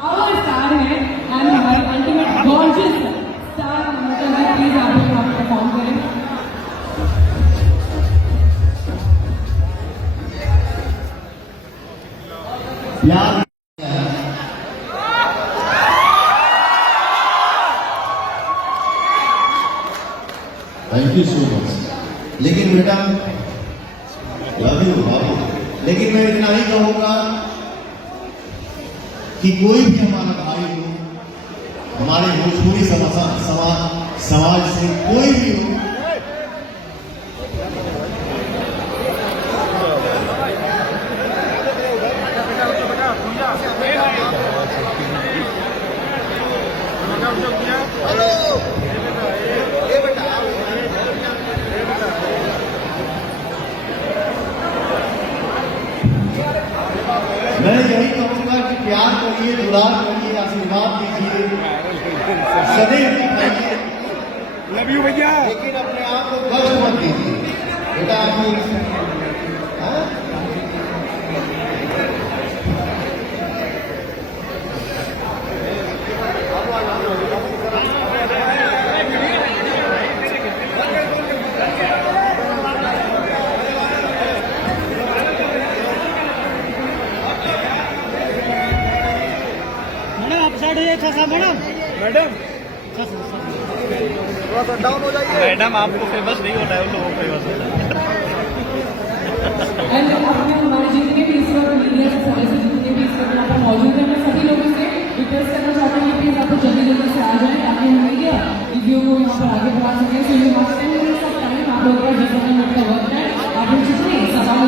Power star है and हमारे ultimate gorgeous star मतलब है, प्लीज आप लोग यहाँ परफॉर्म करें। यार थैंक यू सो मच। लेकिन बेटा लव यू बाबू, लेकिन मैं इतना ही कहूंगा कि कोई भी हमारा भाई हो, हमारे भोजपुरी समाज से कोई भी हो, मैं यही कहूंगा कि प्यार करिए, दुलार करिए, आशीर्वाद दीजिए, सदैव दिखाइए, लव यू भैया। लेकिन अपने आप को कष्ट मत दीजिए बेटा। मैडम आप साइड है अच्छा सा मैडम। मैडम थोड़ा सा डाउन हो जाइए। मैडम आपको फेमस नहीं होता है, उन लोगों को फेमस होता है। एंड अपने हमारे जितने भी इस वक्त मीडिया से सदस्य जितने भी इस वक्त यहाँ पर मौजूद हैं, मैं सभी लोगों से रिक्वेस्ट करना चाहता हूँ कि प्लीज आप जल्दी जल्दी से आ जाएं ताकि हम मीडिया रिव्यू को यहाँ पर आगे बढ़ा सकें। So you have 10 minutes of time, आप लोगों का 10 मिनट का वक्त है। आप लोग जितने सवाल